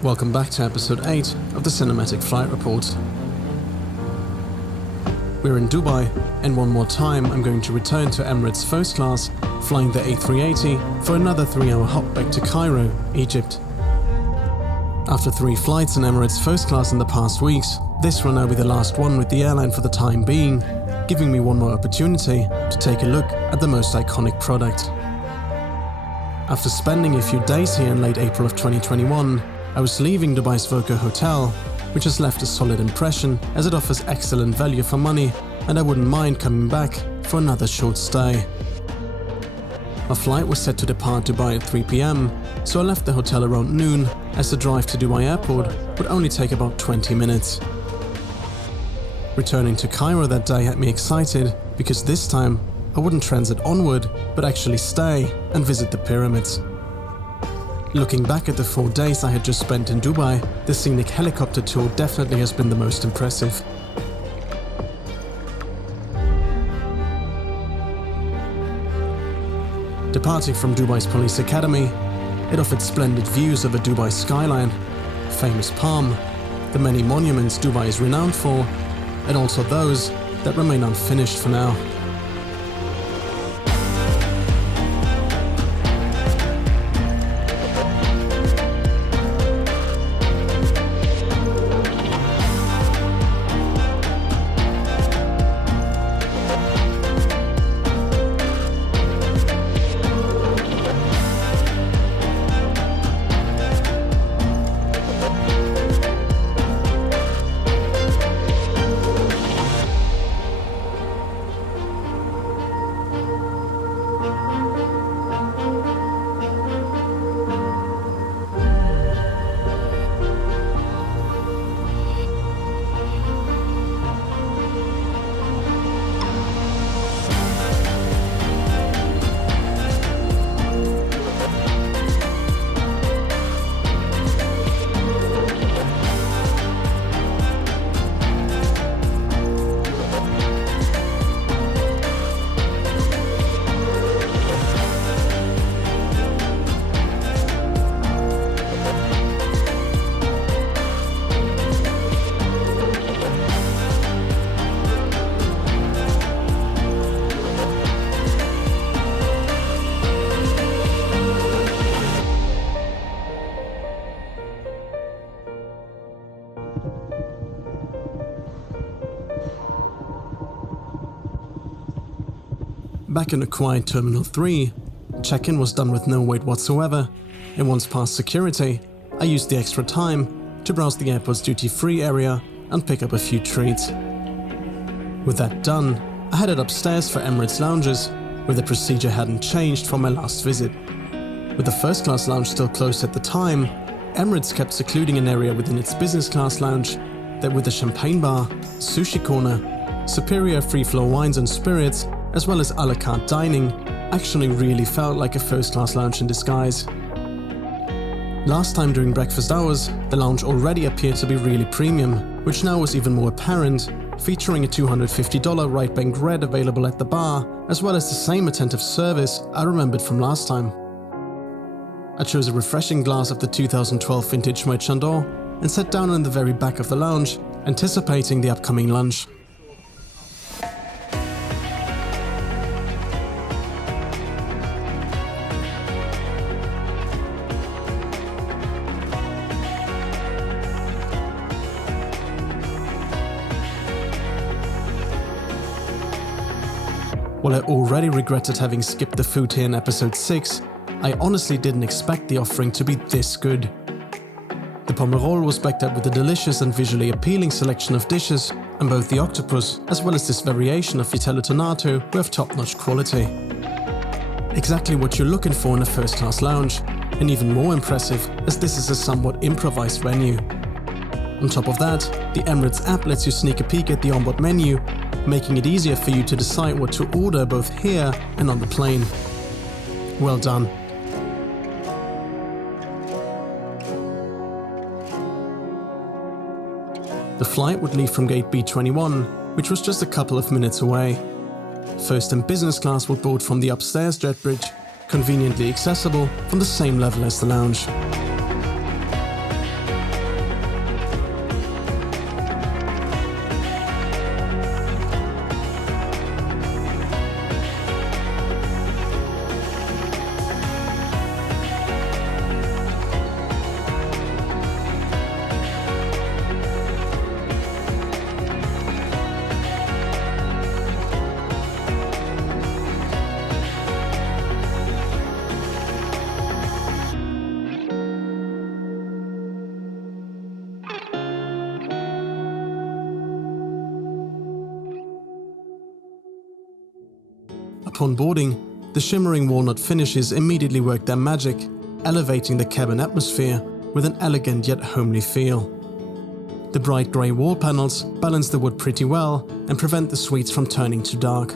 Welcome back to episode 8 of the Cinematic Flight Report. We're in Dubai, and one more time I'm going to return to Emirates First Class, flying the A380 for another 3-hour hop back to Cairo, Egypt. After 3 flights in Emirates First Class in the past weeks, this will now be the last one with the airline for the time being, giving me one more opportunity to take a look at the most iconic product. After spending a few days here in late April of 2021, I was leaving Dubai's Voco Hotel, which has left a solid impression as it offers excellent value for money, and I wouldn't mind coming back for another short stay. My flight was set to depart Dubai at 3 PM, so I left the hotel around noon, as the drive to Dubai airport would only take about 20 minutes. Returning to Cairo that day had me excited, because this time I wouldn't transit onward, but actually stay and visit the pyramids. Looking back at the 4 days I had just spent in Dubai, the scenic helicopter tour definitely has been the most impressive. Departing from Dubai's Police Academy, it offered splendid views of a Dubai skyline, famous palm, the many monuments Dubai is renowned for, and also those that remain unfinished for now. Back in the quiet Terminal 3, check-in was done with no wait whatsoever, and once past security, I used the extra time to browse the airport's duty-free area and pick up a few treats. With that done, I headed upstairs for Emirates lounges, where the procedure hadn't changed from my last visit. With the first class lounge still closed at the time, Emirates kept secluding an area within its business class lounge that, with a champagne bar, sushi corner, superior free-flow wines and spirits, as well as a la carte dining, actually really felt like a first-class lounge in disguise. Last time during breakfast hours, the lounge already appeared to be really premium, which now was even more apparent, featuring a $250 right bank red available at the bar, as well as the same attentive service I remembered from last time. I chose a refreshing glass of the 2012 vintage Moet Chandon and sat down in the very back of the lounge, anticipating the upcoming lunch. While I already regretted having skipped the food here in episode 6, I honestly didn't expect the offering to be this good. The pomerol was backed up with a delicious and visually appealing selection of dishes, and both the octopus as well as this variation of vitello tonato were of top-notch quality. Exactly what you're looking for in a first-class lounge, and even more impressive as this is a somewhat improvised venue. On top of that, the Emirates app lets you sneak a peek at the onboard menu, making it easier for you to decide what to order both here and on the plane. Well done. The flight would leave from gate B21, which was just a couple of minutes away. First and business class would board from the upstairs jet bridge, conveniently accessible from the same level as the lounge. Upon boarding, the shimmering walnut finishes immediately worked their magic, elevating the cabin atmosphere with an elegant yet homely feel. The bright grey wall panels balance the wood pretty well and prevent the suites from turning too dark.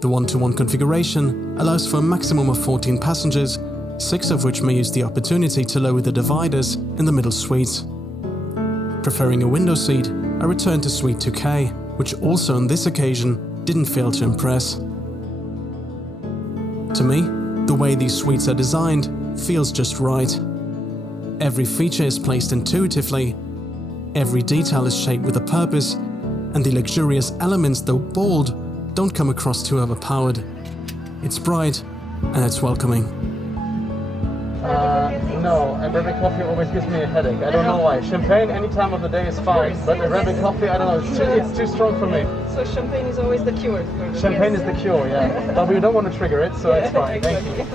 The 1-to-1 configuration allows for a maximum of 14 passengers, 6 of which may use the opportunity to lower the dividers in the middle suites. Preferring a window seat, I returned to Suite 2K, which also on this occasion didn't fail to impress. To me, the way these suites are designed feels just right. Every feature is placed intuitively, every detail is shaped with a purpose, and the luxurious elements, though bold, don't come across too overpowered. It's bright and it's welcoming. No, Arabic coffee always gives me a headache. I don't know why. Champagne any time of the day is fine, but Arabic coffee, I don't know, it's too strong for me. So champagne is always the cure. Champagne is the cure, yeah. But we don't want to trigger it, so it's fine. Thank you.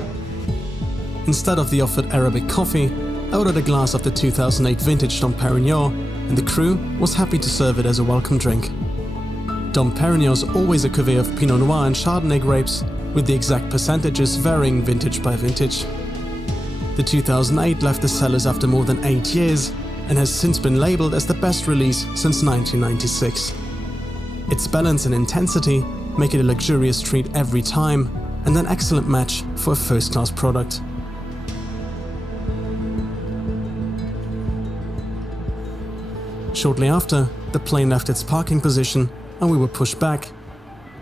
Instead of the offered Arabic coffee, I ordered a glass of the 2008 vintage Dom Perignon, and the crew was happy to serve it as a welcome drink. Dom Perignon is always a cuvée of Pinot Noir and Chardonnay grapes, with the exact percentages varying vintage by vintage. The 2008 left the cellars after more than 8 years and has since been labelled as the best release since 1996. Its balance and intensity make it a luxurious treat every time and an excellent match for a first-class product. Shortly after, the plane left its parking position and we were pushed back,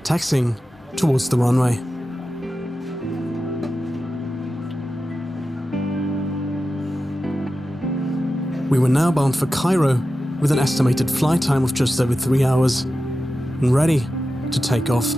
taxiing towards the runway. We were now bound for Cairo with an estimated flight time of just over 3 hours and ready to take off.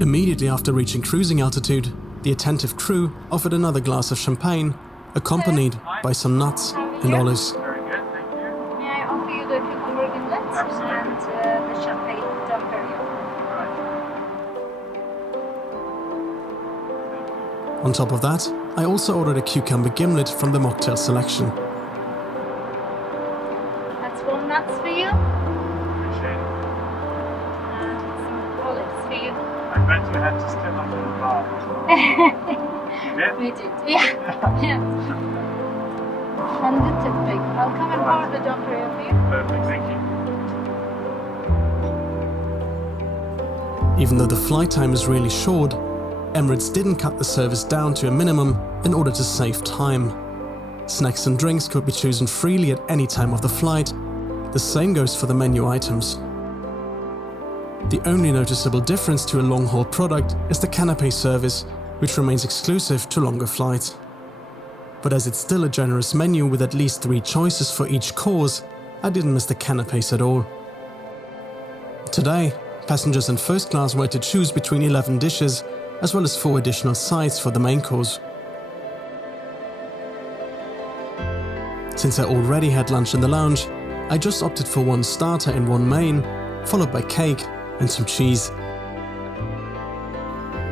Immediately after reaching cruising altitude, the attentive crew offered another glass of champagne, accompanied by some nuts and olives. Very good, thank you. May I offer you the cucumber gimlet and the champagne Dom Perignon? On top of that, I also ordered a cucumber gimlet from the mocktail selection. That's walnuts for you Appreciate it. and some olives for you. I bet you had to step up to the bar. You did? We did, yeah. Yeah. And the toothpick. I'll come and pour the Dom Perignon for you. Perfect, thank you. Even though the flight time is really short, Emirates didn't cut the service down to a minimum in order to save time. Snacks and drinks could be chosen freely at any time of the flight. The same goes for the menu items. The only noticeable difference to a long-haul product is the canapé service, which remains exclusive to longer flights. But as it's still a generous menu with at least 3 choices for each course, I didn't miss the canapés at all. Today, passengers in first class were to choose between 11 dishes, as well as 4 additional sides for the main course. Since I already had lunch in the lounge, I just opted for 1 starter and 1 main, followed by cake and some cheese.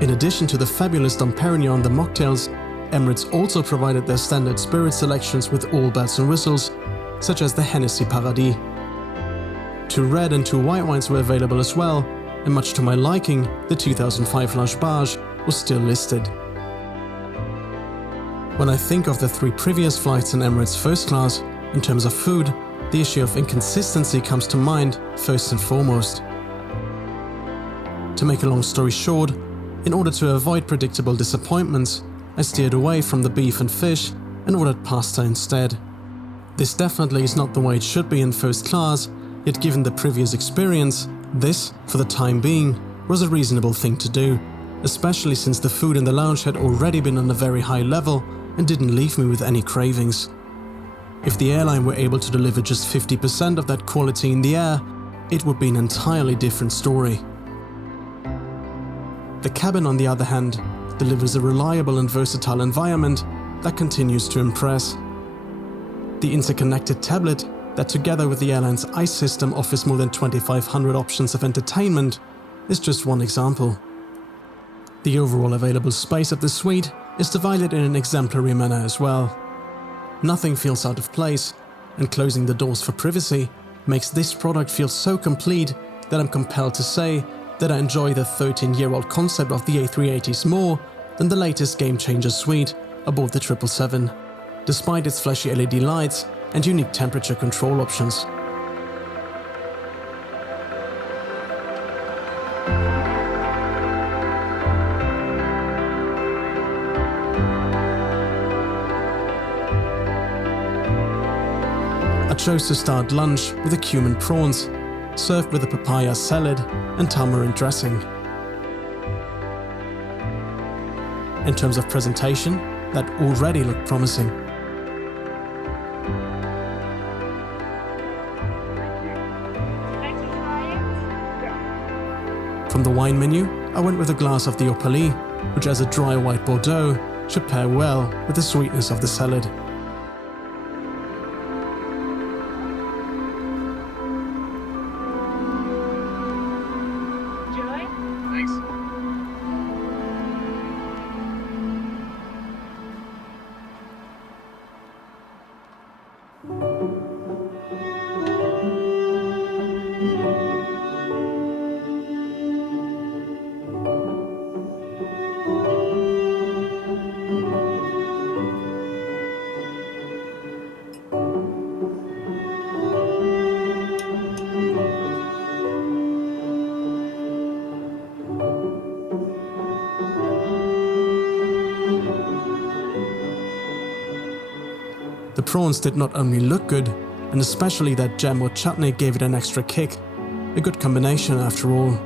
In addition to the fabulous Dom Perignon and the mocktails, Emirates also provided their standard spirit selections with all bells and whistles, such as the Hennessy Paradis. 2 red and 2 white wines were available as well, and much to my liking, the 2005 Large Barge was still listed. When I think of the 3 previous flights in Emirates First Class, in terms of food, the issue of inconsistency comes to mind first and foremost. To make a long story short, in order to avoid predictable disappointments, I steered away from the beef and fish and ordered pasta instead. This definitely is not the way it should be in first class, yet given the previous experience, this, for the time being, was a reasonable thing to do, especially since the food in the lounge had already been on a very high level and didn't leave me with any cravings. If the airline were able to deliver just 50% of that quality in the air, it would be an entirely different story. The cabin, on the other hand, delivers a reliable and versatile environment that continues to impress. The interconnected tablet that, together with the airline's ICE system, offers more than 2,500 options of entertainment is just one example. The overall available space of the suite is divided in an exemplary manner as well. Nothing feels out of place, and closing the doors for privacy makes this product feel so complete that I'm compelled to say that I enjoy the 13-year-old concept of the A380s more than the latest game-changer suite aboard the 777, despite its flashy LED lights and unique temperature control options. I chose to start lunch with the cumin prawns, served with a papaya salad and tamarind dressing. In terms of presentation, that already looked promising. From the wine menu, I went with a glass of the Opalie, which as a dry white Bordeaux should pair well with the sweetness of the salad. The prawns did not only look good, and especially that jam or chutney gave it an extra kick. A good combination after all.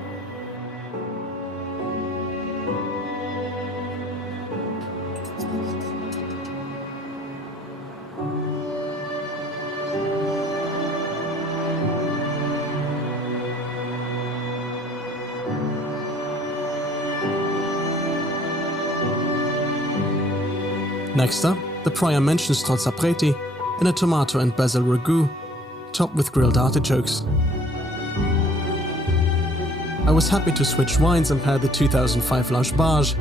Next up, the prior mentioned strozzapreti in a tomato and basil ragu, topped with grilled artichokes. I was happy to switch wines and pair the 2005 Large Barge,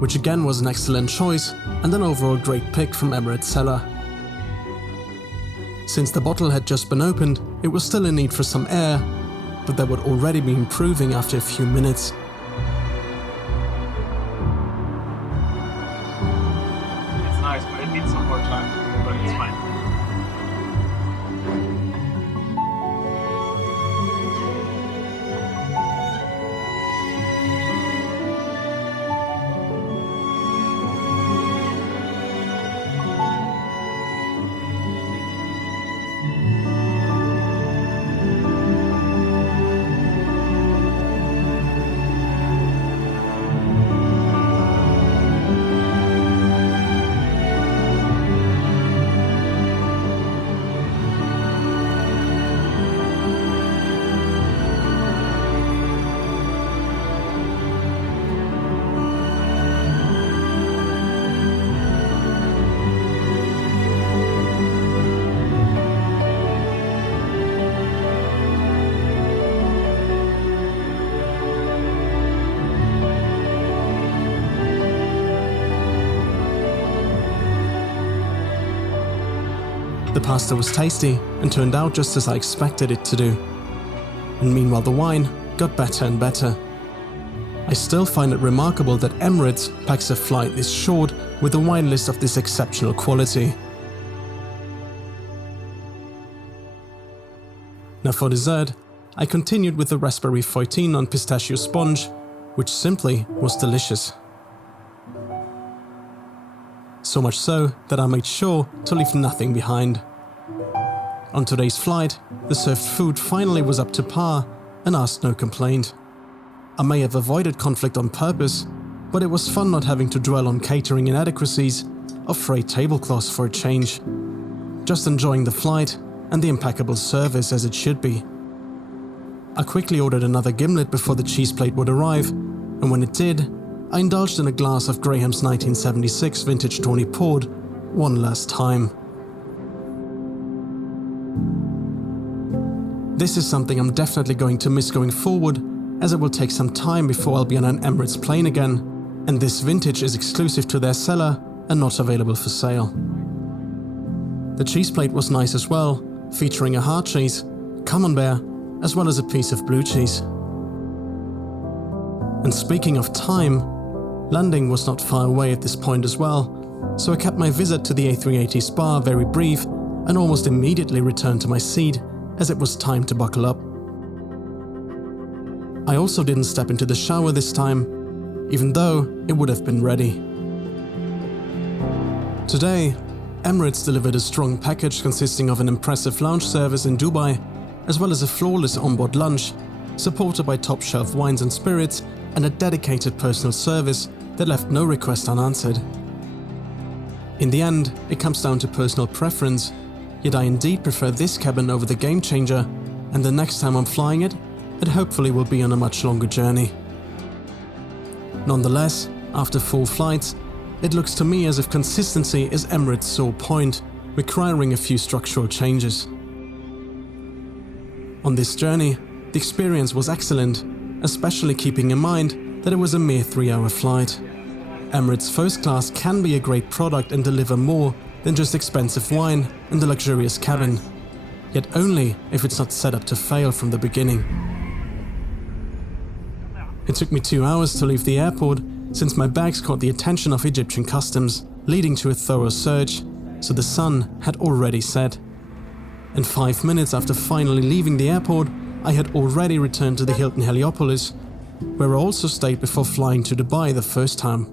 which again was an excellent choice and an overall great pick from Emirates cellar. Since the bottle had just been opened, it was still in need for some air, but that would already be improving after a few minutes. Nice, but it needs some more time, but it's fine. The pasta was tasty and turned out just as I expected it to do. And meanwhile the wine got better and better. I still find it remarkable that Emirates packs a flight this short with a wine list of this exceptional quality. Now for dessert, I continued with the raspberry feuilletine on pistachio sponge, which simply was delicious. So much so that I made sure to leave nothing behind. On today's flight, the served food finally was up to par and asked no complaint. I may have avoided conflict on purpose, but it was fun not having to dwell on catering inadequacies or frayed tablecloths for a change. Just enjoying the flight and the impeccable service as it should be. I quickly ordered another gimlet before the cheese plate would arrive, and when it did, I indulged in a glass of Graham's 1976 vintage tawny port one last time. This is something I'm definitely going to miss going forward, as it will take some time before I'll be on an Emirates plane again, and this vintage is exclusive to their cellar and not available for sale. The cheese plate was nice as well, featuring a hard cheese, camembert, as well as a piece of blue cheese. And speaking of time, landing was not far away at this point as well, so I kept my visit to the A380 spa very brief and almost immediately returned to my seat as it was time to buckle up. I also didn't step into the shower this time, even though it would have been ready. Today, Emirates delivered a strong package consisting of an impressive lounge service in Dubai, as well as a flawless onboard lunch, supported by top-shelf wines and spirits and a dedicated personal service that left no request unanswered. In the end, it comes down to personal preference, yet I indeed prefer this cabin over the Game Changer, and the next time I'm flying it, it hopefully will be on a much longer journey. Nonetheless, after 4 flights, it looks to me as if consistency is Emirates' sore point, requiring a few structural changes. On this journey, the experience was excellent, especially keeping in mind that it was a mere 3-hour flight. Emirates First Class can be a great product and deliver more than just expensive wine and a luxurious cabin, yet only if it's not set up to fail from the beginning. It took me 2 hours to leave the airport since my bags caught the attention of Egyptian customs, leading to a thorough search, so the sun had already set. And 5 minutes after finally leaving the airport, I had already returned to the Hilton Heliopolis, where I also stayed before flying to Dubai the first time.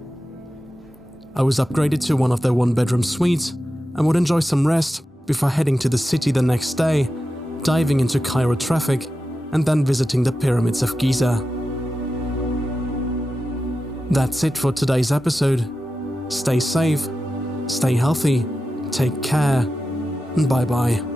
I was upgraded to one of their 1-bedroom suites and would enjoy some rest before heading to the city the next day, diving into Cairo traffic and then visiting the pyramids of Giza. That's it for today's episode. Stay safe, stay healthy, take care, and bye-bye.